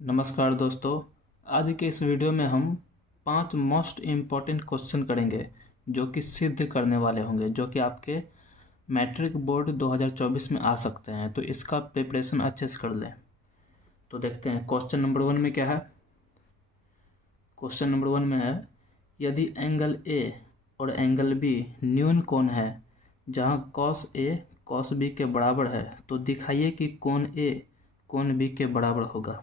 नमस्कार दोस्तों। आज के इस वीडियो में हम 5 मोस्ट इम्पॉर्टेंट क्वेश्चन करेंगे जो कि सिद्ध करने वाले होंगे, जो कि आपके मैट्रिक बोर्ड 2024 में आ सकते हैं। तो इसका प्रिपरेशन अच्छे से कर लें। तो देखते हैं क्वेश्चन नंबर 1 में क्या है। क्वेश्चन नंबर 1 में है, यदि एंगल ए और एंगल बी न्यून कोण है जहां कॉस ए कॉस बी के बराबर है, तो दिखाइए कि कोण ए कोण बी के बराबर होगा।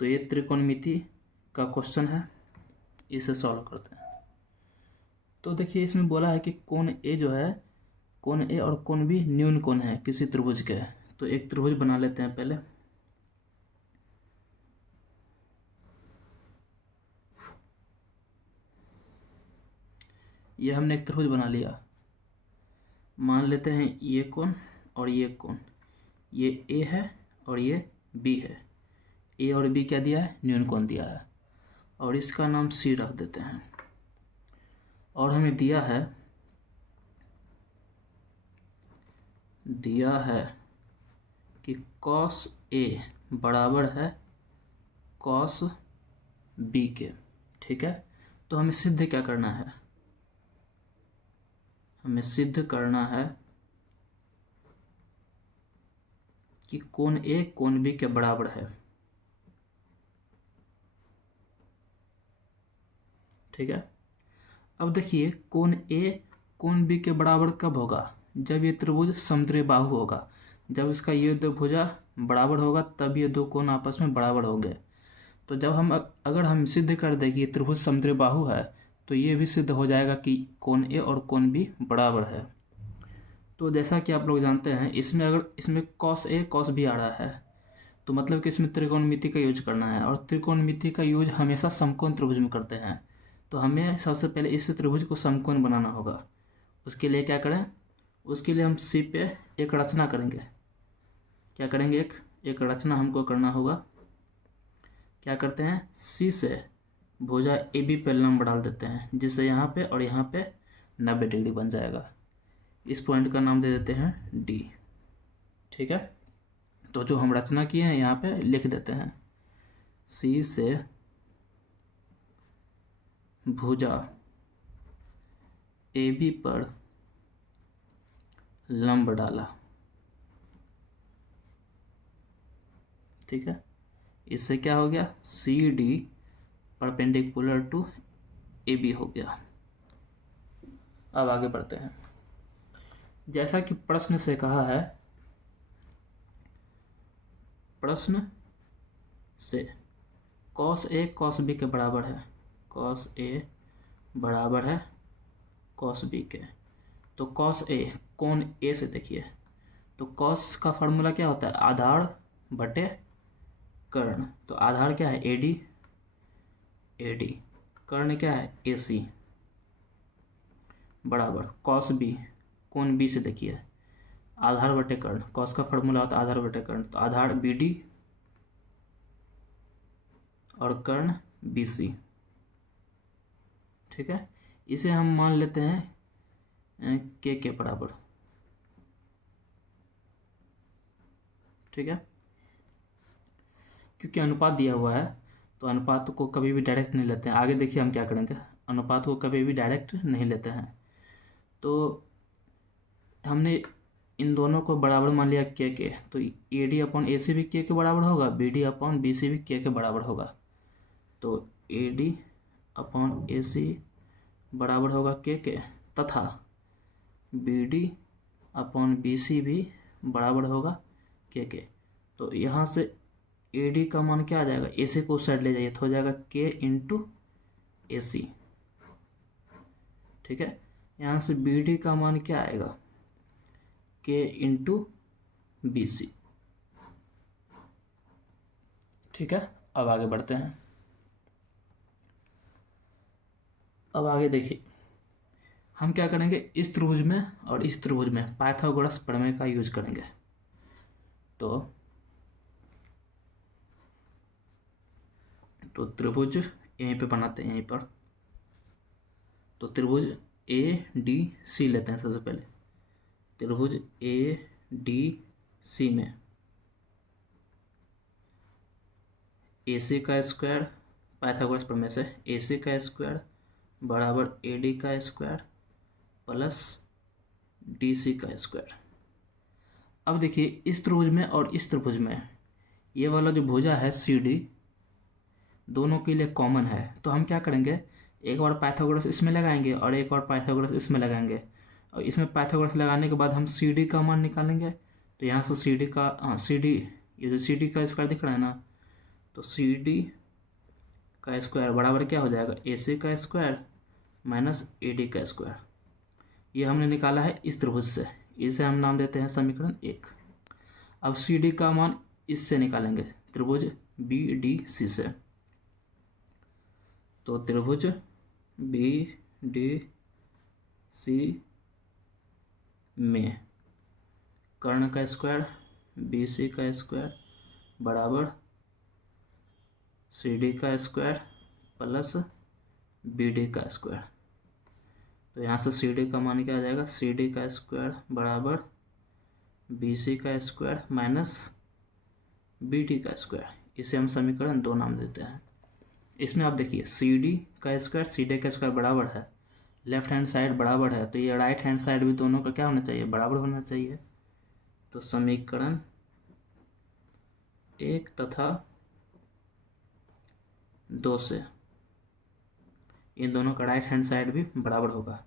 तो ये त्रिकोणमिति का क्वेश्चन है, इसे सॉल्व करते हैं। तो देखिए इसमें बोला है कि कोण ए जो है, कोण ए और कोण बी न्यून कोण है किसी त्रिभुज के। तो एक त्रिभुज बना लेते हैं पहले। ये हमने एक त्रिभुज बना लिया। मान लेते हैं ये कोण और ये कोण, ये ए है और ये बी है। ए और बी क्या दिया है? न्यून कोण दिया है, और इसका नाम सी रख देते हैं। और हमें दिया है कि कॉस ए बराबर है कॉस बी के। ठीक है, तो हमें सिद्ध क्या करना है? हमें सिद्ध करना है कि कोण ए कोण बी के बराबर है। ठीक है, अब देखिए कोण ए कोण बी के बराबर कब होगा? जब ये त्रिभुज समद्विबाहु होगा। जब इसका ये दो भुजा बराबर होगा तब ये दो कोण आपस में बराबर होंगे। तो जब अगर हम सिद्ध कर दें कि ये त्रिभुज समद्विबाहु है, तो ये भी सिद्ध हो जाएगा कि कोण ए और कोण बी बराबर है। तो जैसा कि आप लोग जानते हैं, अगर इसमें कॉस ए कॉस बी आ रहा है, तो मतलब कि इसमें त्रिकोणमिति का यूज करना है, और त्रिकोणमिति का यूज हमेशा समकोण त्रिभुज में करते हैं। तो हमें सबसे पहले इस त्रिभुज को समकोण बनाना होगा। उसके लिए क्या करें? उसके लिए हम सी पे एक रचना करेंगे। क्या करेंगे? एक रचना हमको करना होगा। क्या करते हैं? सी से भुजा ए बी पे लंब डाल देते हैं, जिससे यहाँ पे और यहाँ पे 90 डिग्री बन जाएगा। इस पॉइंट का नाम दे देते हैं डी। ठीक है, तो जो हम रचना किए हैं यहाँ पे लिख देते हैं। सी से भुजा ए बी पर लंब डाला। ठीक है, इससे क्या हो गया? C D perpendicular to A B हो गया। अब आगे बढ़ते हैं। जैसा कि प्रश्न से कहा है, प्रश्न से कॉस ए कॉस बी के बराबर है। कॉस ए बराबर है कॉस बी के। तो कॉस ए कोण ए से देखिए, तो कॉस का फॉर्मूला क्या होता है? आधार बटे कर्ण। तो आधार क्या है? एडी, एडी कर्ण क्या है? एसी, बराबर कॉस बी कोण बी से देखिए, आधार बटे कर्ण। कॉस का फॉर्मूला होता है आधार बटे कर्ण, तो आधार बी डी और कर्ण बी सी। ठीक है, इसे हम मान लेते हैं के बराबर। ठीक है, क्योंकि अनुपात दिया हुआ है, तो अनुपात को कभी भी डायरेक्ट नहीं लेते हैं। आगे देखिए हम क्या करेंगे, अनुपात को कभी भी डायरेक्ट नहीं लेते हैं। तो हमने इन दोनों को बराबर मान लिया के, तो ए डी अपॉन ए सी भी के बराबर होगा, B D upon B C भी के बराबर होगा। तो ए डी अपॉन ए सी बराबर होगा के, तथा B D upon B C भी बराबर होगा के। तो यहाँ से ए डी का मान क्या आ जाएगा? ए सी को उस साइड ले जाइए तो हो जाएगा के इंटू ए सी। ठीक है, यहाँ से बी डी का मान क्या आएगा? के इंटू बी सी। ठीक है, अब आगे बढ़ते हैं। अब आगे देखिए हम क्या करेंगे, इस त्रिभुज में और इस त्रिभुज में पाइथागोरस प्रमेय का यूज करेंगे। तो त्रिभुज यहीं पे बनाते हैं, यहीं पर। तो त्रिभुज ए डी सी लेते हैं सबसे पहले। त्रिभुज ए डी सी में AC का स्क्वायर पाइथागोरस प्रमेय से AC का स्क्वायर बराबर AD का स्क्वायर प्लस DC का स्क्वायर। अब देखिए इस त्रिभुज में और इस त्रिभुज में ये वाला जो भुजा है CD दोनों के लिए कॉमन है, तो हम क्या करेंगे, एक बार पाइथागोरस इसमें लगाएंगे और एक बार पाइथागोरस इसमें लगाएंगे, और इसमें पाइथागोरस लगाने के बाद हम CD का मान निकालेंगे। तो यहाँ से CD का CD, ये जो CD का स्क्वायर दिख रहा है ना, तो CD का स्क्वायर बराबर क्या हो जाएगा, AC का स्क्वायर माइनस AD का स्क्वायर। ये हमने निकाला है इस त्रिभुज से, इसे हम नाम देते हैं समीकरण 1। अब CD का मान इससे निकालेंगे, त्रिभुज BDC से। तो त्रिभुज BDC में कर्ण का स्क्वायर BC का स्क्वायर बराबर CD का स्क्वायर प्लस BD का स्क्वायर। तो यहाँ से CD का मान क्या आ जाएगा, CD का स्क्वायर बराबर BC का स्क्वायर माइनस BD का स्क्वायर। इसे हम समीकरण 2 नाम देते हैं। इसमें आप देखिए CD का स्क्वायर बराबर है, लेफ्ट हैंड साइड बराबर है, तो ये राइट हैंड साइड भी दोनों का क्या होना चाहिए, बराबर होना चाहिए। तो समीकरण 1 तथा 2 से इन दोनों का राइट हैंड साइड भी बराबर होगा,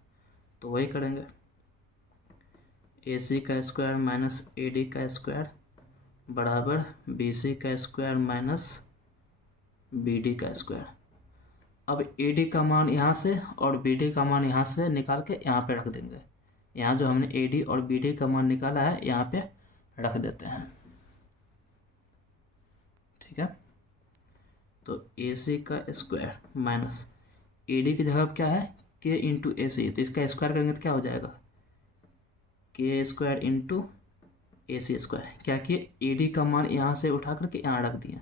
तो वही करेंगे। AC का स्क्वायर माइनस AD का स्क्वायर बराबर BC का स्क्वायर माइनस BD का स्क्वायर। अब AD का मान यहाँ से और BD का मान यहाँ से निकाल के यहाँ पे रख देंगे। यहाँ जो हमने AD और BD का मान निकाला है यहाँ पे रख देते हैं, ठीक है। तो AC का स्क्वायर माइनस AD की जगह क्या है, K इंटू AC, तो इसका स्क्वायर करेंगे तो क्या हो जाएगा, K square into AC square. क्या किए, AD का मान यहाँ से उठा करके यहाँ रख दिए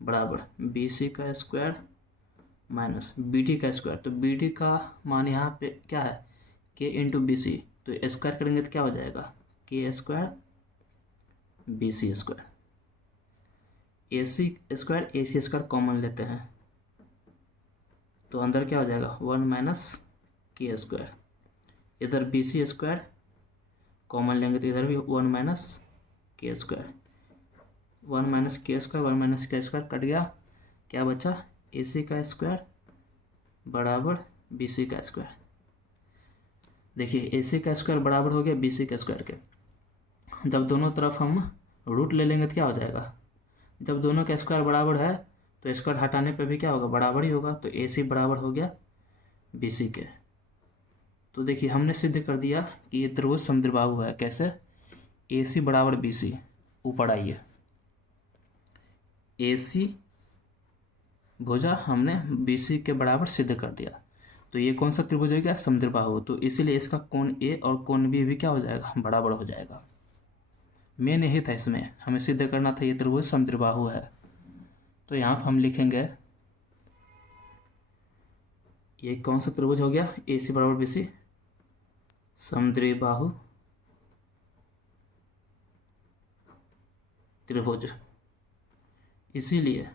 बराबर BC का स्क्वायर माइनस BD का स्क्वायर। तो BD का मान यहाँ पे क्या है, K इंटू BC, तो स्क्वायर करेंगे तो क्या हो जाएगा, K square BC square. AC square AC square common लेते हैं, तो अंदर क्या हो जाएगा 1 माइनस K स्क्वायर। इधर BC स्क्वायर कॉमन लेंगे तो इधर भी 1 minus K square, 1 minus K square 1 minus K square cut गया, क्या बचा, AC का स्क्वायर बराबर BC का स्क्वायर। देखिए AC का स्क्वायर बराबर हो गया BC का स्क्वायर के, जब दोनों तरफ हम रूट ले लेंगे तो क्या हो जाएगा, जब दोनों का स्क्वायर बराबर है तो स्क्वायर हटाने पे भी क्या होगा, बराबर ही होगा। तो AC बराबर हो गया BC के। तो देखिए हमने सिद्ध कर दिया कि ये त्रिभुज समद्विबाहु है। कैसे, AC बराबर BC, ऊपर आइए, AC भुजा हमने BC के बराबर सिद्ध कर दिया। तो ये कौन सा त्रिभुज हो गया, समद्विबाहु। तो इसीलिए इसका कोण A और कोण B भी क्या हो जाएगा, बराबर हो जाएगा। मेन यही था, इसमें हमें सिद्ध करना था ये त्रिभुज समद्विबाहु है। तो यहाँ पर हम लिखेंगे ये कौन सा त्रिभुज हो गया, AC बराबर BC, समद्विबाहु त्रिभुज। इसीलिए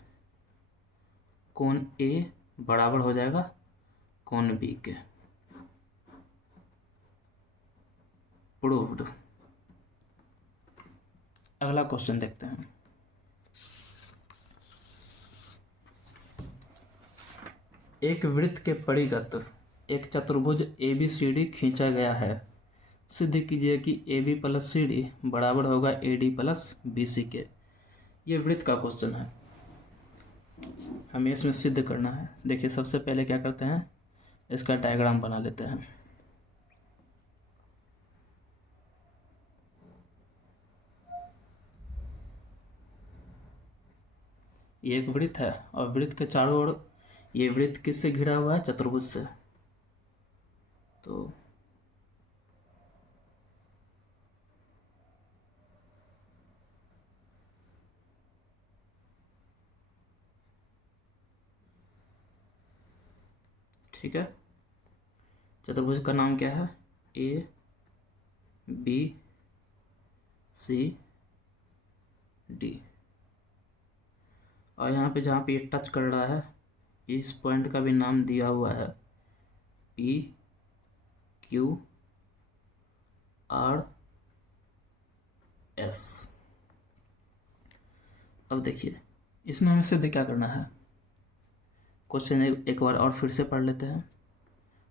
कोण A बराबर हो जाएगा कोण B के। प्रूव्ड। अगला क्वेश्चन देखते हैं। एक वृत्त के परिगत एक चतुर्भुज ABCD खींचा गया है। सिद्ध कीजिए कि AB प्लस CD बराबर होगा AD प्लस BC के। ये वृत्त का क्वेश्चन है, हमें इसमें सिद्ध करना है। देखिए सबसे पहले क्या करते हैं, इसका डायग्राम बना लेते हैं। ये एक वृत्त है और वृत्त के चारों ओर ये वृत्त किससे घिरा हुआ है, चतुर्भुज से। तो ठीक है, चतुर्भुज का नाम क्या है, ABCD। और यहाँ पे जहाँ पे ये टच कर रहा है इस पॉइंट का भी नाम दिया हुआ है पी क्यू आर एस। अब देखिए इसमें हमें सिद्ध क्या करना है। क्वेश्चन एक बार और फिर से पढ़ लेते हैं।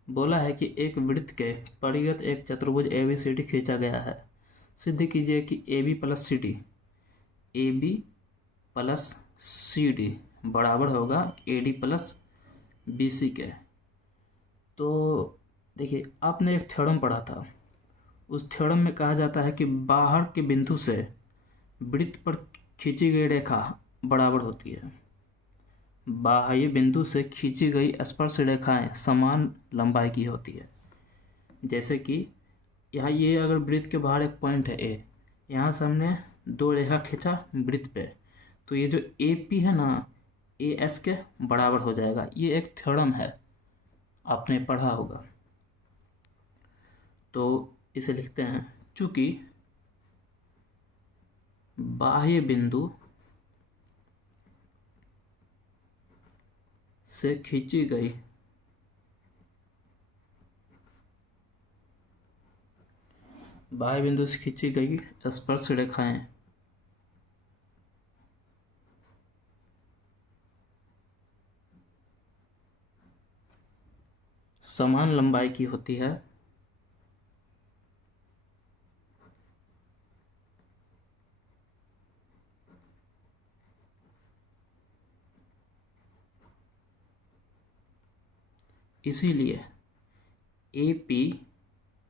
बोला है कि एक वृत्त के परिगत एक चतुर्भुज ABCD खींचा गया है। सिद्ध कीजिए कि AB प्लस सी डी बराबर होगा AD प्लस BC के। तो देखिए आपने एक थ्योरम पढ़ा था, उस थ्योरम में कहा जाता है कि बाहर के बिंदु से वृत्त पर खींची गई रेखा बराबर होती है। बाह्य बिंदु से खींची गई स्पर्श रेखाएं समान लंबाई की होती है। जैसे कि यहाँ ये अगर वृत्त के बाहर एक पॉइंट है A, यहाँ से हमने 2 रेखा खींचा वृत्त पे, तो ये जो AP है ना AS के बराबर हो जाएगा। ये एक थ्योरम है, आपने पढ़ा होगा। तो इसे लिखते हैं, चूंकि बाह्य बिंदु से खींची गई स्पर्श रेखाएं समान लंबाई की होती है, इसीलिए AP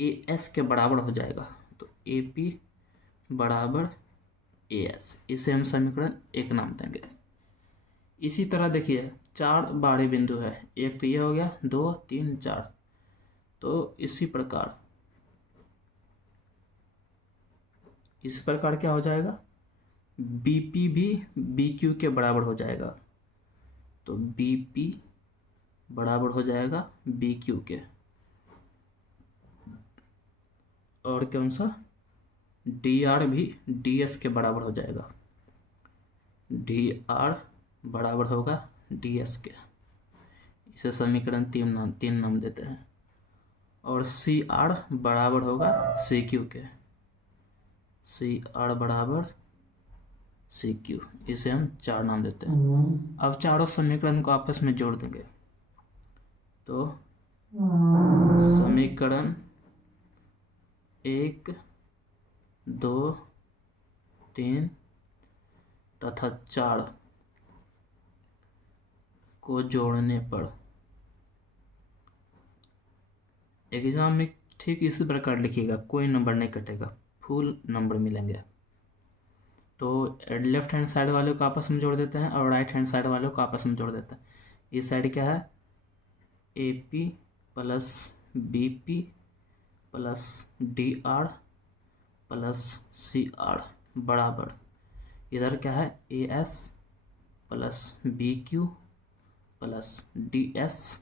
AS के बराबर हो जाएगा। तो AP बराबर AS, इसे हम समीकरण 1 नाम देंगे। इसी तरह देखिए 4 बाहरी बिंदु है, एक तो ये हो गया, 2 3 4। तो इसी प्रकार क्या हो जाएगा, BP भी BQ के बराबर हो जाएगा। तो BP बराबर हो जाएगा BQ के, और कौन सा DR भी DS के बराबर हो जाएगा। DR बराबर होगा DS के, इसे समीकरण 3 नाम देते हैं। और CR बराबर होगा CQ के, CR बराबर CQ, इसे हम 4 नाम देते हैं। अब चारों समीकरण को आपस में जोड़ देंगे, तो समीकरण 1 2 3 तथा 4 को जोड़ने पर एग्जाम में ठीक इसी प्रकार लिखिएगा, कोई नंबर नहीं कटेगा, फुल नंबर मिलेंगे। तो लेफ्ट हैंड साइड वाले को आपस में जोड़ देते हैं और राइट हैंड साइड वाले को आपस में जोड़ देते हैं। इस साइड क्या है, AP plus BP plus DR plus CR बराबर, इधर क्या है, AS plus BQ plus DS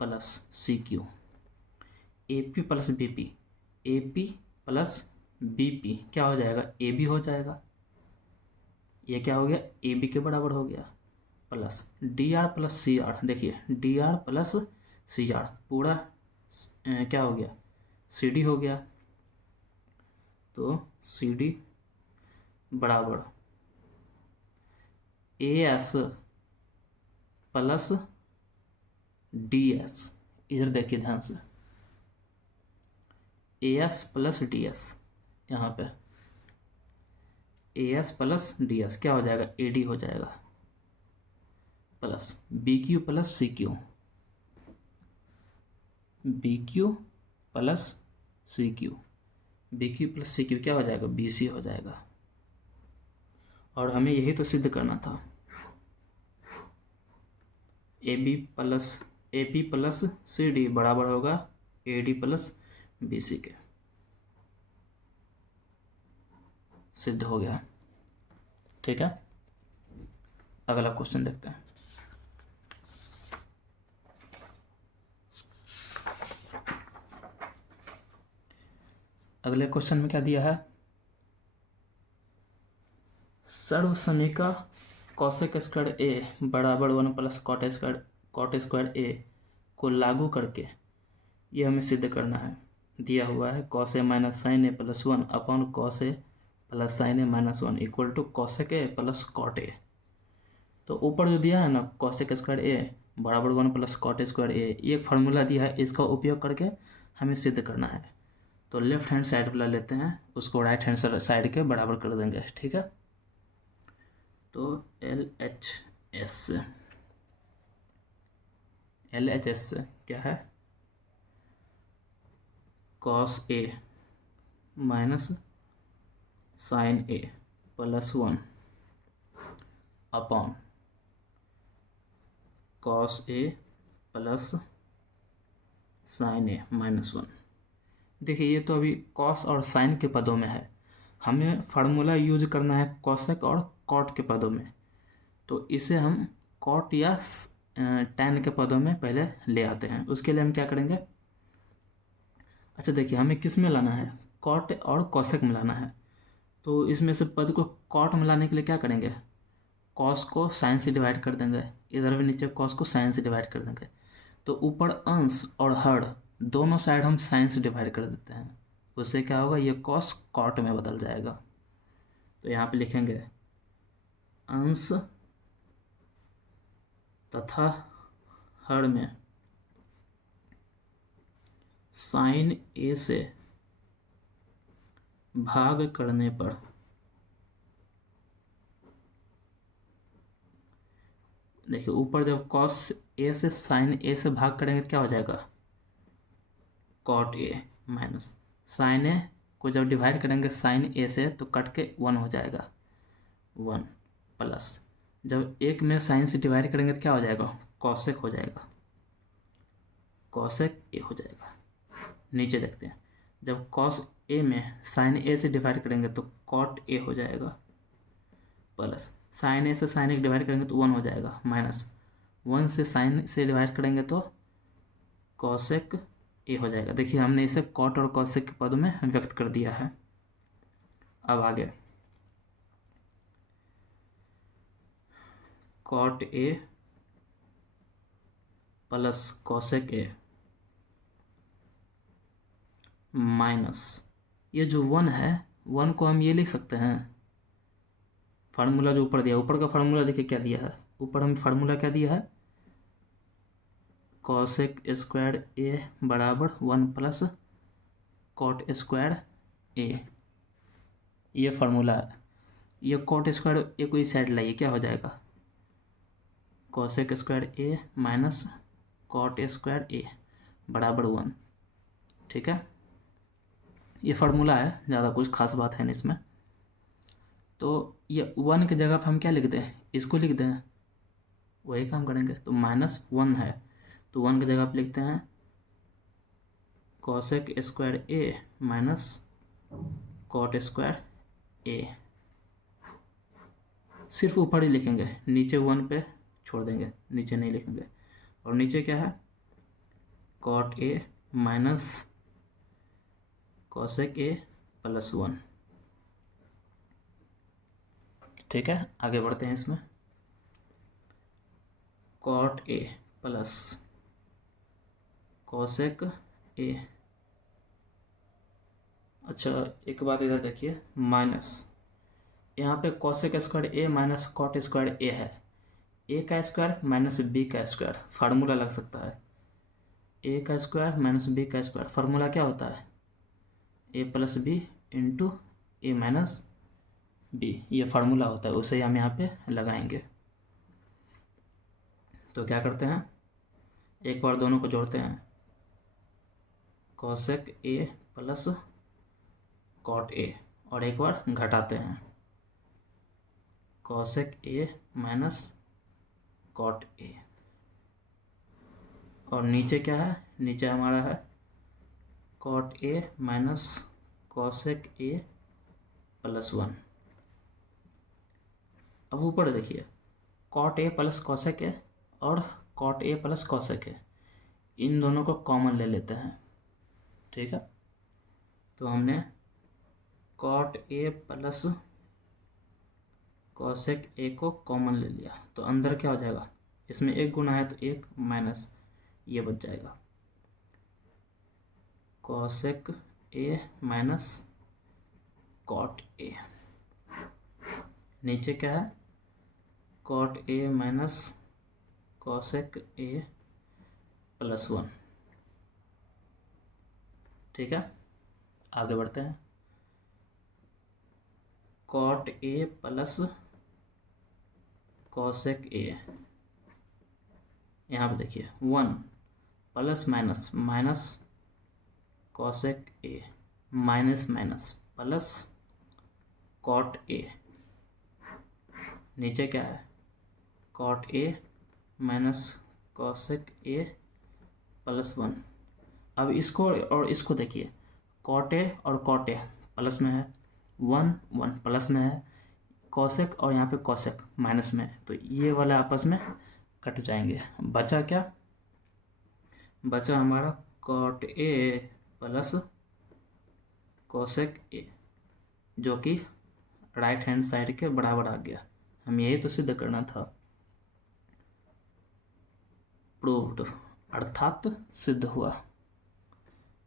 plus CQ। AP plus BP, AP plus BP क्या हो जाएगा, AB हो जाएगा। ये क्या हो गया, AB के बराबर हो गया, प्लस DR प्लस CR। देखिए DR प्लस CR पूरा क्या हो गया, CD हो गया। तो CD बराबर AS प्लस DS, इधर देखिए ध्यान से, AS प्लस DS, यहाँ पे AS प्लस DS क्या हो जाएगा, AD हो जाएगा, plus BQ plus CQ, BQ plus CQ, BQ plus CQ क्या हो जाएगा, BC हो जाएगा। और हमें यही तो सिद्ध करना था, AP प्लस CD बराबर होगा AD प्लस BC के। सिद्ध हो गया, ठीक है। अगला क्वेश्चन देखते हैं। अगले क्वेश्चन में क्या दिया है, सर्वसमिका कॉसेक स्क्वायर ए बराबर 1 प्लस कॉट स्क्वायर ए को लागू करके ये हमें सिद्ध करना है। दिया हुआ है cos A minus sine A plus 1 upon cos A plus sine A minus 1 equal to cosec A plus cot A. तो ऊपर जो दिया है ना कॉसेक स्क्वायर ए बराबर 1 प्लस कॉट स्क्वायर ए, ये एक फार्मूला दिया है, इसका उपयोग करके हमें सिद्ध करना है। तो लेफ्ट हैंड साइड वाला लेते हैं, उसको राइट हैंड साइड के बराबर कर देंगे, ठीक है। तो एल एच एस क्या है, cos A minus sine A plus 1 upon cos A plus sine A minus 1। देखिए ये तो अभी कॉस और साइन के पदों में है, हमें फार्मूला यूज करना है कॉसेक और कॉट के पदों में। तो इसे हम कॉट या टैन के पदों में पहले ले आते हैं। उसके लिए हम क्या करेंगे, अच्छा देखिए हमें किस में लाना है, कॉट और कॉसेक में लाना है। तो इसमें से पद को कॉट में लाने के लिए क्या करेंगे, कॉस को साइन से डिवाइड कर देंगे, इधर भी नीचे कॉस को साइन से डिवाइड कर देंगे। तो ऊपर अंश और हर दोनों साइड हम साइन से डिवाइड कर देते हैं, उससे क्या होगा, ये कॉस कॉट में बदल जाएगा। तो यहाँ पे लिखेंगे अंश तथा हर में साइन ए से भाग करने पर देखिए ऊपर जब कॉस ए से साइन ए से भाग करेंगे तो क्या हो जाएगा, कॉट ए माइनस साइन ए को जब डिवाइड करेंगे साइन ए से तो कट के 1 हो जाएगा, 1 प्लस जब एक में साइन से डिवाइड करेंगे तो क्या हो जाएगा, कॉसेक हो जाएगा, कॉसेक ए हो जाएगा। नीचे देखते हैं, जब कॉस ए में साइन ए से डिवाइड करेंगे तो कॉट ए हो जाएगा, प्लस साइन ए से साइन ए डिवाइड करेंगे तो 1 हो जाएगा, माइनस 1 से साइन से डिवाइड करेंगे तो कॉसेक ए हो जाएगा। देखिए हमने इसे कॉट और कॉसेक के पदों में व्यक्त कर दिया है। अब आगे cot A plus cosec A minus ये जो 1 है 1 को हम ये लिख सकते हैं, फार्मूला जो ऊपर दिया, ऊपर का फार्मूला देखिए क्या दिया है, ऊपर हम फार्मूला क्या दिया है, कॉसेक स्क्वायर ए बराबर 1 प्लस कॉट स्क्वायर ए, ये फार्मूला है। ये कॉट स्क्वायर ए को इस साइड लाइए, क्या हो जाएगा, cosec square A minus cot square ए बराबर 1, ठीक है। ये फार्मूला है, ज़्यादा कुछ खास बात है नहीं इसमें। तो ये 1 की जगह पर हम क्या लिख दें, इसको लिख दें, वही काम करेंगे। तो -1 है तो 1 की जगह पर लिखते हैं cosec square A minus cot square ए, सिर्फ ऊपर ही लिखेंगे, नीचे 1 पे छोड़ देंगे, नीचे नहीं लिखेंगे। और नीचे क्या है, cot A minus cosec A plus 1, ठीक है। आगे बढ़ते हैं इसमें, cot A plus cosec A, अच्छा एक बात इधर देखिए, माइनस यहाँ पे cosec square A minus cot square A है, ए का स्क्वायर माइनस बी का स्क्वायर, फार्मूला लग सकता है, ए का स्क्वायर माइनस बी का स्क्वायर, फार्मूला क्या होता है, A plus B into A minus B, ये फार्मूला होता है, उसे हम यहाँ पे लगाएंगे। तो क्या करते हैं, एक बार दोनों को जोड़ते हैं, cosec A plus cot A, और एक बार घटाते हैं, cosec A minus cot A, और नीचे क्या है, नीचे हमारा है cot A minus cosec A plus 1। अब ऊपर देखिए cot A plus cosec A और cot A plus cosec A, इन दोनों को कॉमन ले लेते हैं, ठीक है। तो हमने cot A plus cosec A को कॉमन ले लिया तो अंदर क्या हो जाएगा, इसमें एक गुना है तो एक माइनस ये बच जाएगा, cosec A minus cot A. नीचे क्या है, cot A minus cosec A plus 1। ठीक है, आगे बढ़ते हैं। Cot A plus cosec A, यहाँ पे देखिए 1 plus minus minus cosec A minus minus plus cot A. नीचे क्या है, cot A minus cosec A plus 1। अब इसको और इसको देखिए, कॉट ए और कॉट ए प्लस में है, 1 1 प्लस में है, कॉसेक और यहाँ पे कॉसेक माइनस में है, तो ये वाले आपस में कट जाएंगे। बचा क्या, बचा हमारा cot A plus cosec A, जो कि राइट हैंड साइड के बराबर आ गया। हम यही तो सिद्ध करना था, प्रूव्ड अर्थात सिद्ध हुआ।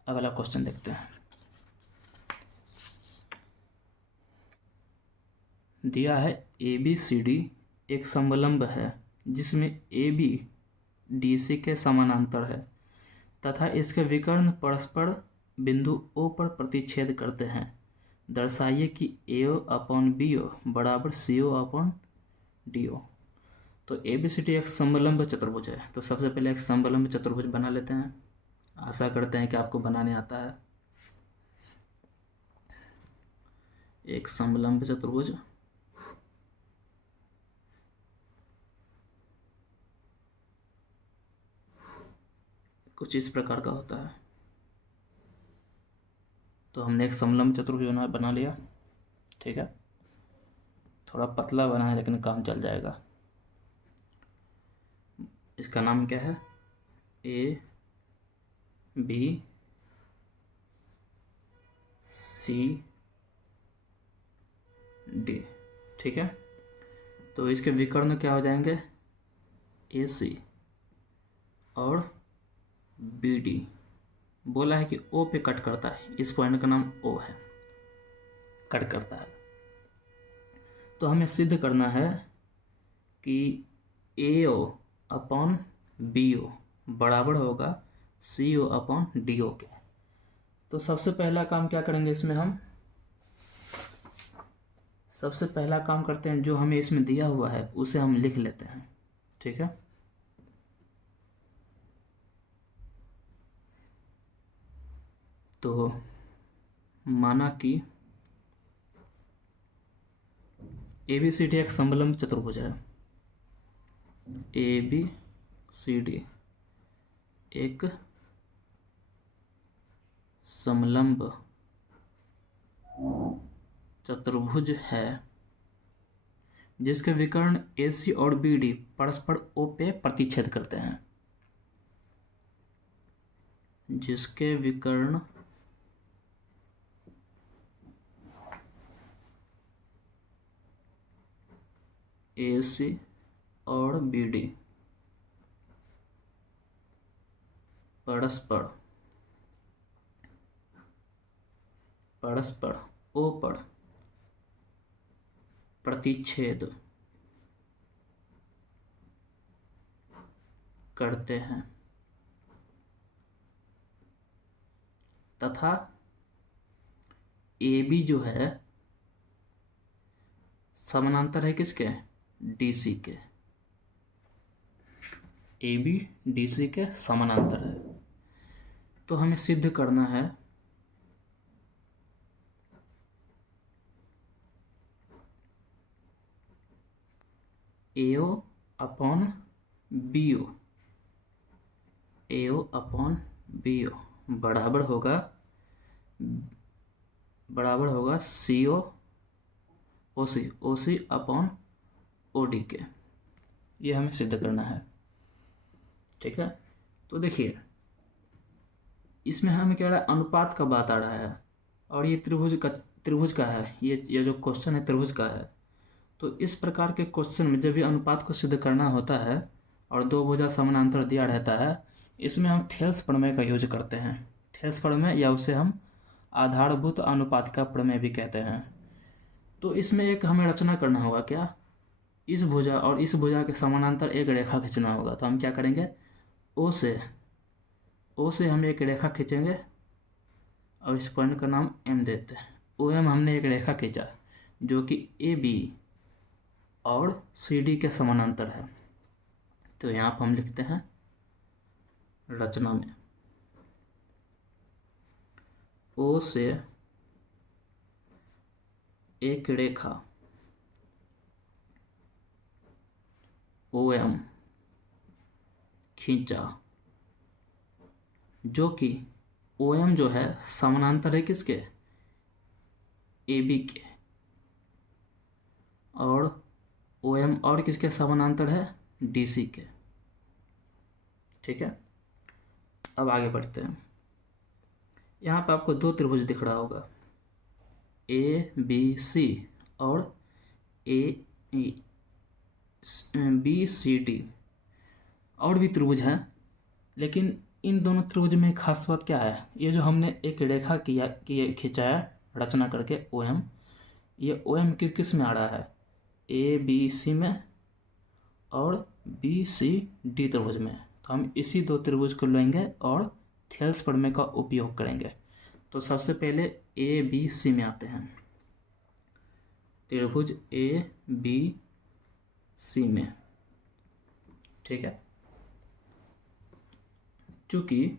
अगला क्वेश्चन देखते हैं। दिया है ABCD एक समलंब है जिसमें AB DC के समानांतर है तथा इसके विकर्ण परस्पर बिंदु O पर प्रतिच्छेद करते हैं। दर्शाइए कि AO अपॉन BO बराबर CO अपॉन DO। तो ABCD एक समलंब चतुर्भुज है, तो सबसे पहले एक समलंब चतुर्भुज बना लेते हैं। आशा करते हैं कि आपको बनाने आता है। एक समलंब चतुर्भुज कुछ इस प्रकार का होता है। तो हमने एक समलंब चतुर्भुज बना लिया। ठीक है, थोड़ा पतला बना है लेकिन काम चल जाएगा। इसका नाम क्या है, ABCD। ठीक है, तो इसके विकर्ण क्या हो जाएंगे, AC और BD। बोला है कि O पे कट करता है, इस पॉइंट का नाम O है, कट करता है। तो हमें सिद्ध करना है कि AO अपॉन BO बराबर होगा CO अपॉन DO के। तो सबसे पहला काम क्या करेंगे, इसमें हम सबसे पहला काम करते हैं, जो हमें इसमें दिया हुआ है उसे हम लिख लेते हैं। ठीक है, तो माना कि ABCD एक समलंब चतुर्भुज है। ABCD एक समलंब चतुर्भुज है जिसके विकर्ण AC और BD परस्पर O पे प्रतिच्छेद करते हैं। जिसके विकर्ण AC और BD परस्पर O पर प्रतिच्छेद करते हैं तथा AB जो है समानांतर है किसके, DC के। AB DC के समानांतर है। तो हमें सिद्ध करना है AO upon BO, AO upon BO बराबर होगा CO OC अपॉन OD के। ये हमें सिद्ध करना है। ठीक है, तो देखिए इसमें हमें क्या रहा है, अनुपात का बात आ रहा है और ये त्रिभुज का है। ये जो क्वेश्चन है त्रिभुज का है, तो इस प्रकार के क्वेश्चन में जब ये अनुपात को सिद्ध करना होता है और दो भुजा समानांतर दिया रहता है, इसमें हम थेल्स प्रमेय का यूज करते हैं। थेल्स प्रमेय या उसे हम आधारभूत अनुपात का प्रमेय भी कहते हैं। तो इसमें एक हमें रचना करना होगा, क्या, इस भुजा और इस भुजा के समानांतर एक रेखा खींचना होगा। तो हम क्या करेंगे, ओ से हम एक रेखा खींचेंगे और इस पॉइंट का नाम एम देते हैं। ओ एम हमने एक रेखा खींचा जो कि ए बी और सी डी के समानांतर है। तो यहाँ पर हम लिखते हैं रचना में, ओ से एक रेखा ओ एम खींचा, जो कि ओ एम जो है समानांतर है किसके, ए बी के, और ओ एम और किसके समानांतर है, डी सी के। ठीक है, अब आगे बढ़ते हैं। यहाँ पर आपको दो त्रिभुज दिख रहा होगा, ए बी सी और ए बी सी डी। और भी त्रिभुज हैं, लेकिन इन दोनों त्रिभुज में खास बात क्या है, ये जो हमने एक रेखा खींचा है रचना करके ओ एम, ये ओ एम किस किस में आ रहा है, ए बी सी में और बी सी डी त्रिभुज में। तो हम इसी दो त्रिभुज को लेंगे और थेल्स प्रमेय का उपयोग करेंगे। तो सबसे पहले ए बी सी में आते हैं, त्रिभुज ए बी सी में। ठीक है, चूंकि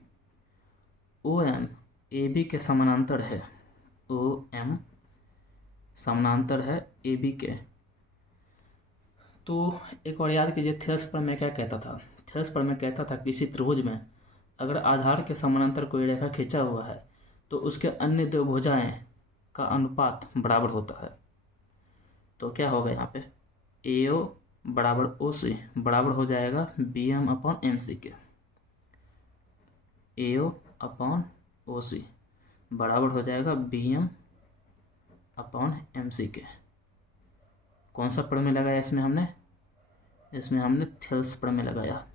ओ एम ए बी के समानांतर है, ओ एम समानांतर है ए बी के, तो एक और याद कीजिए थेल्स प्रमेय क्या कहता था। थेल्स प्रमेय कहता था किसी त्रिभुज में अगर आधार के समानांतर कोई रेखा खींचा हुआ है तो उसके अन्य दो भुजाएं का अनुपात बराबर होता है। तो क्या होगा यहाँ पे, ए ओ बराबर ओ सी बराबर हो जाएगा B M upon M C के। A O upon O C बराबर हो जाएगा B M upon M C के। कौन सा प्रमेय लगाया इसमें हमने, इसमें हमने थेल्स प्रमेय लगाया,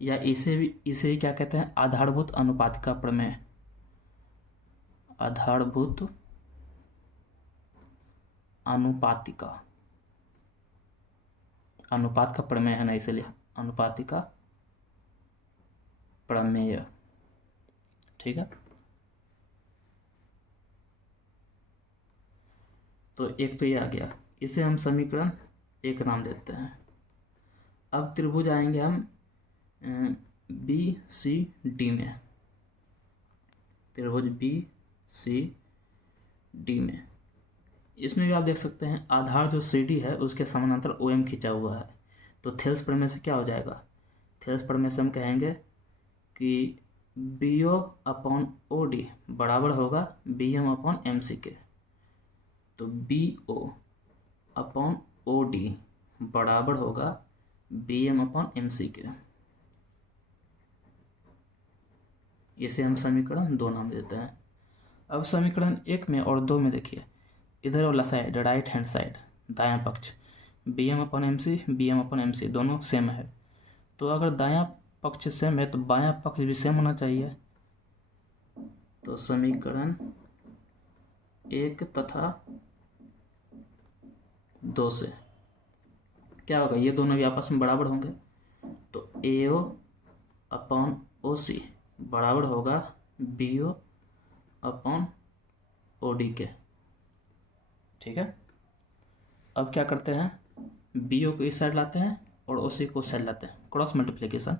या इसे ही क्या कहते हैं, आधारभूत अनुपात का प्रमेय। आधारभूत अनुपातिका, अनुपात का प्रमेय है ना, इसलिए अनुपातिका प्रमेय। ठीक है, तो एक तो ये आ गया, इसे हम समीकरण एक नाम देते हैं। अब त्रिभुज आएंगे हम बी सी डी में, त्रिभुज बी सी डी में। इसमें भी आप देख सकते हैं आधार जो सी डी है उसके समानांतर ओ एम खींचा हुआ है। तो थेल्स प्रमेय से क्या हो जाएगा, थेल्स प्रमेय से हम कहेंगे कि B O upon O D बराबर होगा B M upon M C के। तो B O upon O D बराबर होगा B M upon M C के। इसे हम समीकरण दो नाम देते हैं। अब समीकरण एक में और दो में देखिए, इधर वाला साइड राइट हैंड साइड दायां पक्ष B M upon M C दोनों सेम है। तो अगर दायां पक्ष सेम है तो बायां पक्ष भी सेम होना चाहिए। तो समीकरण एक तथा दो से क्या होगा, ये दोनों भी आपस में बराबर होंगे। तो ए ओ अपॉन ओ सी बराबर होगा B O upon O D के। ठीक है, अब क्या करते हैं, बी ओ को इस साइड लाते हैं और ओ सी को उस साइड लाते हैं, क्रॉस मल्टीप्लिकेशन।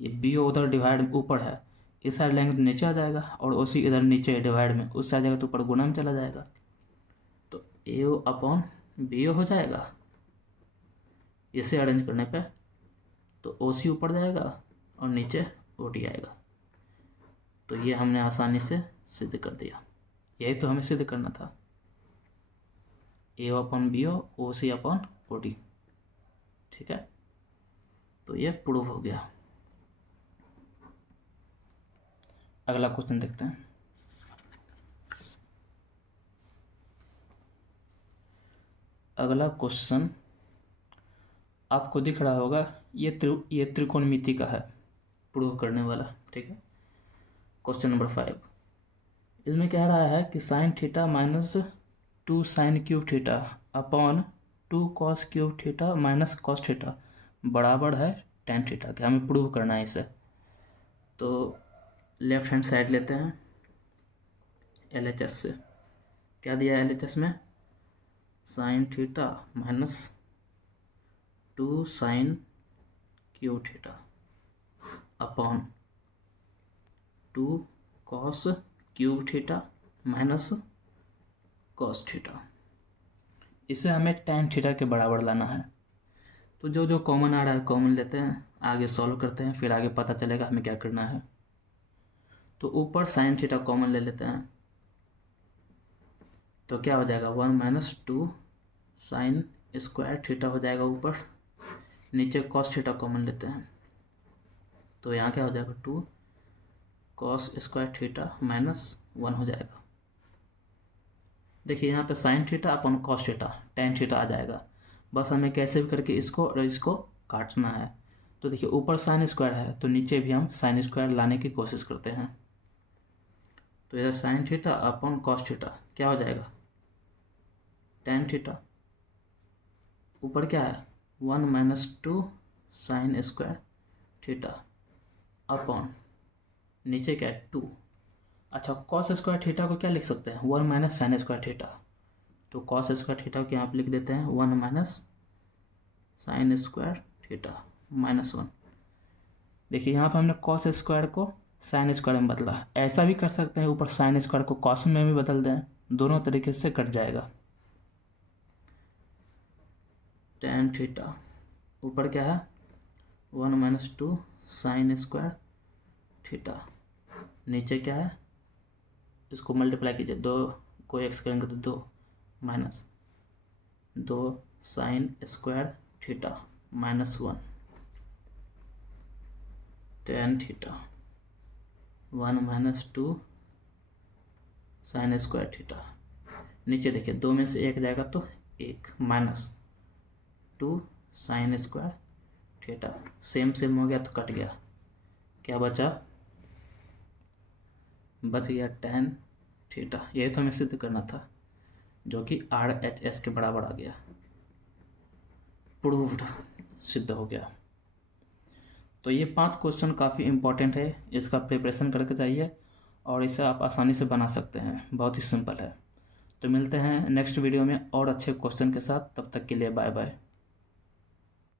ये बी ओ उधर डिवाइड ऊपर है, इस साइड लेंगे तो नीचे आ जाएगा, और ओ सी इधर नीचे डिवाइड में, उस साइड जाएगा तो ऊपर गुणा में चला जाएगा। तो ए ओ अपॉन बी ओ हो जाएगा, इसे अरेंज करने पे तो ओ सी ऊपर जाएगा और नीचे ओ डी आएगा। तो ये हमने आसानी से सिद्ध कर दिया, यही तो हमें सिद्ध करना था, ए अपॉन बी ओ सी अपॉन ओ डी। ठीक है, तो ये प्रूव हो गया। अगला क्वेश्चन देखते हैं। अगला क्वेश्चन आपको दिख रहा होगा, ये त्रिकोणमिति का है, प्रूव करने वाला। ठीक है, क्वेश्चन नंबर 5। इसमें कह रहा है कि sine theta minus 2 sine cube theta upon 2 cos cube theta minus cos theta बराबर है टेन थीटा के। हमें प्रूव करना है इसे। तो लेफ्ट हैंड साइड लेते हैं LHS से। क्या दिया है LHS में? Sine theta minus 2 sine cube theta upon 2 cos cube theta minus cos theta. इसे हमें टेन थीटा के बराबर लाना है। तो जो जो कॉमन आ रहा है कॉमन लेते हैं, आगे सॉल्व करते हैं, फिर आगे पता चलेगा हमें क्या करना है। तो ऊपर साइन थीटा कॉमन ले लेते हैं, तो क्या हो जाएगा 1 माइनस 2 साइन स्क्वायर थीटा हो जाएगा ऊपर। नीचे कॉस थीटा कॉमन लेते हैं, तो यहाँ क्या हो जाएगा 2 कॉस स्क्वायर थीटा माइनस 1 हो जाएगा। देखिए यहाँ पे साइन थीटा अपन कॉस थीटा टेन थीटा आ जाएगा। बस हमें कैसे भी करके इसको और इसको काटना है। तो देखिए ऊपर साइन स्क्वायर है, तो नीचे भी हम साइन स्क्वायर लाने की कोशिश करते हैं। तो इधर साइन थीटा अपन कॉस थीटा क्या हो जाएगा टेन थीटा। ऊपर क्या है 1 minus 2 sine square theta upon नीचे क्या है 2। अच्छा, कॉस स्क्वायर थीटा को क्या लिख सकते हैं 1 माइनस साइन स्क्वायर थीटा। तो कॉस स्क्वायर थीटा को यहाँ पे लिख देते हैं 1 minus sine square theta minus 1। देखिए यहाँ पे हमने कॉस स्क्वायर को साइन स्क्वायर में बदला। ऐसा भी कर सकते हैं, ऊपर साइन स्क्वायर को कॉस में भी बदल दें, दोनों तरीके से कट जाएगा। टेन थीटा ऊपर क्या है 1 माइनस 2 साइन स्क्वायर थीटा, नीचे क्या है इसको मल्टीप्लाई कीजिए, 2 को x करेंगे तो 2 minus 2 sine square theta minus 1 tan theta 1 minus 2 sine square theta. नीचे देखिए 2 में से 1 जाएगा तो 1 minus 2 sine square theta. Same हो गया तो कट गया। क्या बचा? बच गया टेन थीटा। यही तो हमें सिद्ध करना था, जो कि RHS के बराबर आ गया। प्रूव्ड, सिद्ध हो गया। तो ये 5 क्वेश्चन काफ़ी इम्पोर्टेंट है, इसका प्रिपरेशन करके जाइए और इसे आप आसानी से बना सकते हैं। बहुत ही सिंपल है। तो मिलते हैं नेक्स्ट वीडियो में और अच्छे क्वेश्चन के साथ। तब तक के लिए बाय बाय।